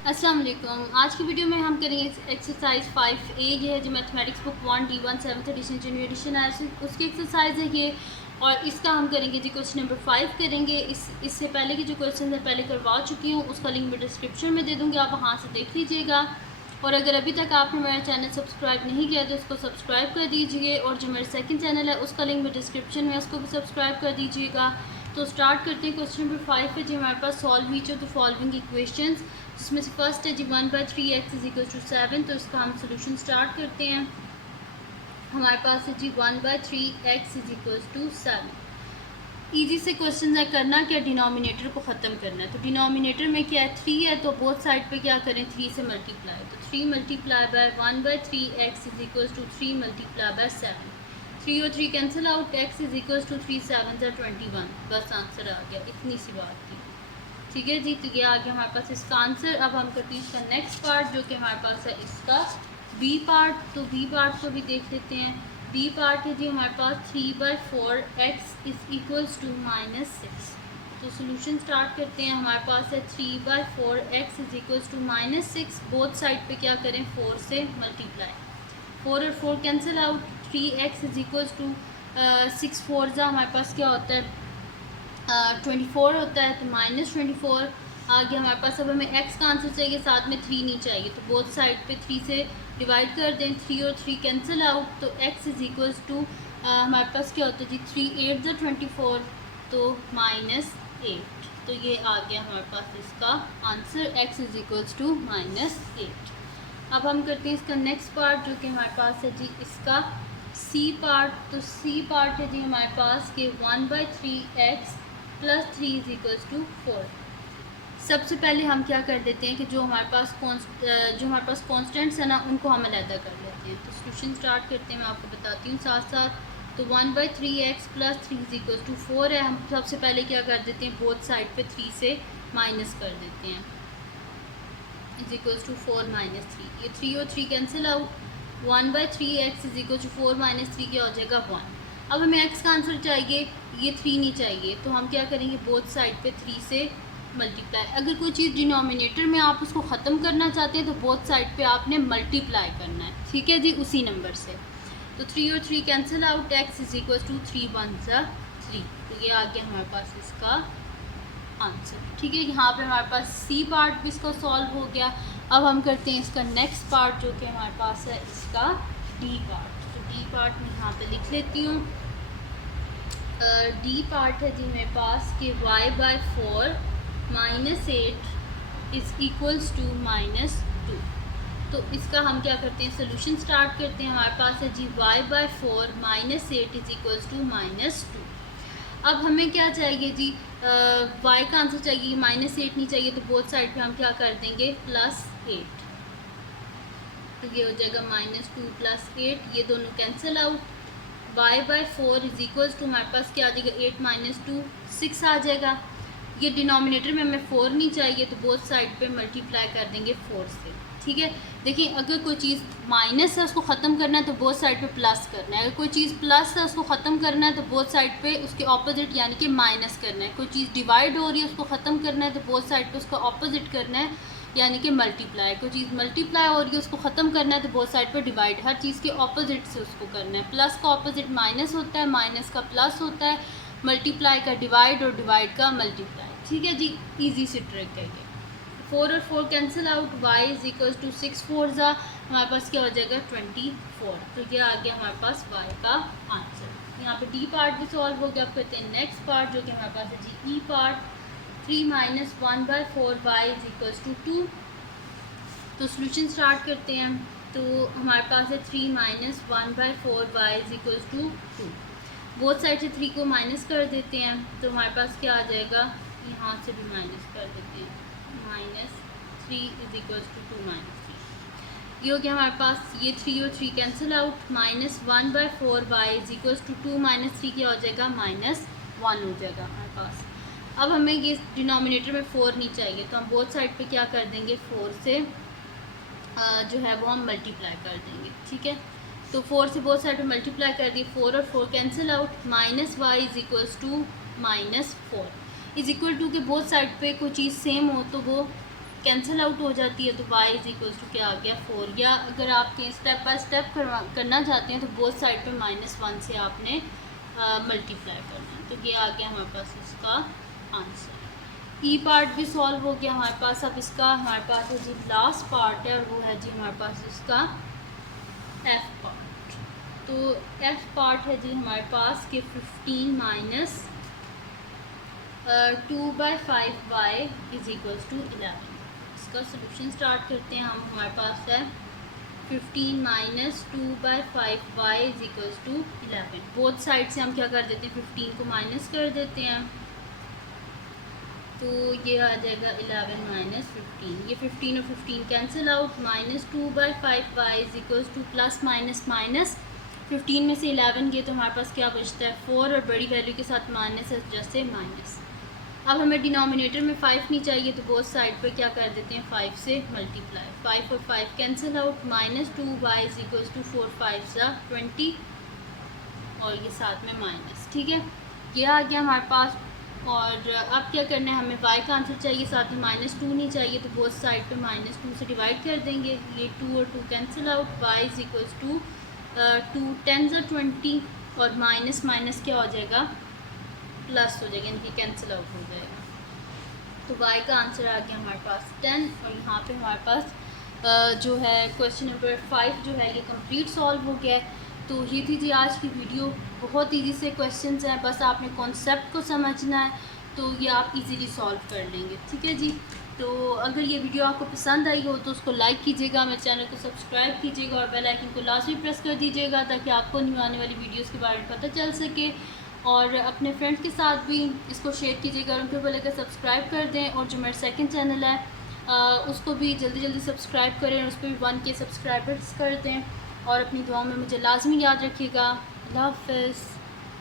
अस्सलाम वालेकुम। आज की वीडियो में हम करेंगे एक्सरसाइज 5A। ये है जो mathematics book 1D1 7th edition junior edition है, उसकी एक्सरसाइज है ये। और इसका हम करेंगे जी क्वेश्चन नंबर 5 करेंगे। इससे पहले के जो क्वेश्चन है पहले करवा चुकी हूँ, उसका लिंक मैं डिस्क्रिप्शन में दे दूँगी, आप वहाँ से देख लीजिएगा। और अगर अभी तक आपने मेरा चैनल सब्सक्राइब नहीं किया तो उसको सब्सक्राइब कर दीजिए, और जो मेरा सेकंड चैनल है उसका लिंक भी डिस्क्रिप्शन में, उसको भी सब्सक्राइब कर दीजिएगा। तो स्टार्ट करते हैं। क्वेश्चन नंबर 5 है जी हमारे पास, solve each of the following equations, जिसमें से फर्स्ट है जी 1/3x इज इक्वल टू 7। तो इसका हम सोल्यूशन स्टार्ट करते हैं। हमारे पास है जी 1/3x is equal to 7। Easy से क्वेश्चन है, करना क्या, डिनोमिनेटर को ख़त्म करना है। तो डिनोमिनेटर में क्या है, 3 है, तो बोथ साइड पे क्या करें, 3 से मल्टीप्लाई। तो 3 multiply by 1/3x is equal to 3 multiply by 7। 3 और 3 cancel out, x is equal to 3 7 21। बस आंसर आ गया, इतनी सी बात थी। ठीक है जी, तो ये आ गया हमारे पास इसका आंसर। अब हम करते हैं इसका नेक्स्ट पार्ट, जो कि हमारे पास है इसका बी पार्ट। तो बी पार्ट को भी देख लेते हैं। बी पार्ट है जी हमारे पास 3/4x इज इक्वल्स टू -6। तो सोल्यूशन स्टार्ट करते हैं। हमारे पास है 3/4x is equals to -6। Both side पे क्या करें, 4 से मल्टीप्लाई। 4 और 4 cancel out, 3x is equals to 6 4 हमारे पास क्या होता है, 24 होता है। तो -24 आ गया हमारे पास। अब हमें x का आंसर चाहिए, साथ में 3 नहीं चाहिए, तो बोथ साइड पे 3 से डिवाइड कर दें। 3 और 3 कैंसिल आउट, तो x इज इक्वल्स टू हमारे पास क्या होता है जी 3 8 24, तो -8। तो ये आ गया हमारे पास इसका answer, x is equals to -8। अब हम करते हैं इसका नेक्स्ट पार्ट, जो कि हमारे पास है जी इसका सी पार्ट। तो सी पार्ट है जी हमारे पास के 1/3x plus 3 is equals to 4। सबसे पहले हम क्या कर देते हैं कि जो हमारे पास कॉन्स्टेंट्स है ना, उनको हम अलहदा कर लेते हैं। तो सोल्यूशन स्टार्ट करते हैं, मैं आपको बताती हूँ साथ साथ। तो 1/3x plus 3 is equals to 4 है। हम सबसे पहले क्या कर देते हैं, बोथ साइड पे 3 से माइनस कर देते हैं, इज इक्वल्स टू 4 -3। ये 3 और 3 cancel out, 1/3x is equal to 4 -3 क्या हो जाएगा 1। अब हमें x का आंसर चाहिए, ये 3 नहीं चाहिए, तो हम क्या करेंगे, बोथ साइड पे 3 से मल्टीप्लाई। अगर कोई चीज़ डिनोमिनेटर में आप उसको ख़त्म करना चाहते हैं तो बोथ साइड पे आपने मल्टीप्लाई करना है। ठीक है जी, उसी नंबर से। तो 3 और 3 cancel out, x is equal to 3 1 3। तो ये आ गया हमारे पास इसका आंसर। ठीक है, यहाँ पे हमारे पास सी पार्ट भी इसका सॉल्व हो गया। अब हम करते हैं इसका नेक्स्ट पार्ट, जो कि हमारे पास है इसका डी पार्ट। तो डी पार्ट मैं यहाँ पे लिख लेती हूँ। डी पार्ट है जी मेरे पास कि y/4 -8 इज़ इक्वल्स टू -2। तो इसका हम क्या करते हैं, सोल्यूशन स्टार्ट करते हैं। हमारे पास है जी y/4 -8 इज़ इक्वल्स टू -2। अब हमें क्या चाहिए जी, y का आंसर चाहिए, -8 नहीं चाहिए, तो बोथ साइड पे हम क्या कर देंगे, +8। तो ये हो जाएगा -2 + 8, ये दोनों cancel out. y/4 is equals to हमारे पास क्या आ जाएगा, 8 - 2 6 आ जाएगा। ये डिनोमिनेटर में हमें 4 नहीं चाहिए, तो बोथ साइड पे मल्टीप्लाई कर देंगे 4 से। ठीक है, देखिए अगर कोई चीज़ माइनस है उसको ख़त्म करना है तो बोथ साइड पे प्लस करना है। अगर कोई चीज़ प्लस है उसको ख़त्म करना है तो बोथ साइड पे उसके ऑपोजिट यानी कि माइनस करना है। कोई चीज़ डिवाइड हो रही है उसको ख़त्म करना है तो बोथ साइड पे उसका ऑपोजिट करना है, यानी कि मल्टीप्लाई। कोई चीज़ मल्टीप्लाई हो रही है उसको ख़त्म करना है तो बोथ साइड पे डिवाइड, हर चीज़ के ऑपोजिट से उसको करना है। प्लस का ऑपोजिट माइनस होता है, माइनस का प्लस होता है, मल्टीप्लाई का डिवाइड और डिवाइड का मल्टीप्लाई। ठीक है जी, ईजी सी ट्रिक है ये। 4 और 4 cancel out, y is equal to 6 4 हमारे पास क्या हो जाएगा 24। तो ये आ गया हमारे पास y का आंसर। यहाँ पे d पार्ट भी सॉल्व हो गया। अब करते हैं नेक्स्ट पार्ट, जो कि हमारे पास है जी e part. 3 - 1/4 y is equal to 2। तो सोल्यूशन स्टार्ट करते हैं। तो हमारे पास है 3 - 1/4 y is equal to 2। Both side से 3 को माइनस कर देते हैं, तो हमारे पास क्या आ जाएगा, यहाँ से भी माइनस कर देते हैं, -3 इज इक्वल टू 2 -3। ये हो गया हमारे पास। ये 3 और 3 cancel out, -1/4 y is equal to 2 -3 क्या हो जाएगा, -1 हो जाएगा हमारे पास। अब हमें ये डिनोमिनेटर में 4 नहीं चाहिए, तो हम बोथ साइड पे क्या कर देंगे, 4 से जो है वो हम मल्टीप्लाई कर देंगे। ठीक है, तो 4 से बोथ साइड पे मल्टीप्लाई कर दिए, 4 और 4 cancel out, -y is equals to -4 is equal to के बोथ साइड पे कोई चीज़ सेम हो तो वो कैंसिल आउट हो जाती है, तो y इज इक्वल टू क्या आ गया 4। या अगर आप कहीं स्टेप बाय स्टेप करना चाहते हैं तो बोथ साइड पे -1 से आपने मल्टीप्लाई करना है। तो ये आ गया हमारे पास इसका आंसर। ई पार्ट भी सॉल्व हो गया हमारे पास। अब इसका हमारे पास जो लास्ट पार्ट है और वो है जी हमारे पास इसका एफ पार्ट। तो एफ पार्ट है जी हमारे पास कि 15 minus 2/5y is equals to 11। इसका सोल्यूशन स्टार्ट करते हैं हम। हमारे पास है 15 minus 2/5y is equals to 11। Both side से हम क्या कर देते हैं, 15 को माइनस कर देते हैं, तो ये आ जाएगा 11 माइनस 15। ये 15 और 15 cancel out, minus 2/5y is equals two plus minus minus 15 में से 11 गए तो हमारे पास क्या बचता है 4, और बड़ी वैल्यू के साथ माइनस है जैसे माइनस। अब हमें डिनोमिनेटर में 5 नहीं चाहिए तो बोथ साइड पर क्या कर देते हैं 5 से मल्टीप्लाई। 5 और 5 cancel out, minus 2y is equals to 4 5 20 और ये साथ में माइनस। ठीक है, ये आ गया हमारे पास। और अब क्या करना है, हमें y का आंसर चाहिए, साथ में -2 नहीं चाहिए, तो बोथ साइड पे -2 से डिवाइड कर देंगे। ये 2 और 2 cancel out, y is equals to 2 10 20 और माइनस माइनस क्या हो जाएगा प्लस हो जाएगा, यानी कि कैंसिल आउट हो जाएगा। तो y का आंसर आ गया हमारे पास 10। और यहाँ पे हमारे पास जो है क्वेश्चन नंबर 5 जो है ये कंप्लीट सॉल्व हो गया है। तो ये थी जी आज की वीडियो। बहुत इजी से क्वेश्चंस हैं, बस आपने कॉन्सेप्ट को समझना है तो ये आप इजीली सॉल्व कर लेंगे। ठीक है जी, तो अगर ये वीडियो आपको पसंद आई हो तो उसको लाइक कीजिएगा, मेरे चैनल को सब्सक्राइब कीजिएगा और बेल आइकन को लाजमी प्रेस कर दीजिएगा ताकि आपको न्यू आने वाली वीडियोज़ के बारे में पता चल सके। और अपने फ्रेंड्स के साथ भी इसको शेयर कीजिएगा और उनको बोलेगा सब्सक्राइब कर दें। और जो मेरा सेकंड चैनल है उसको भी जल्दी जल्दी सब्सक्राइब करें और उस पर भी 1K सब्सक्राइबर्स कर दें। और अपनी दुआओं में मुझे लाजमी याद रखिएगा। अल्लाह हाफ़िज़।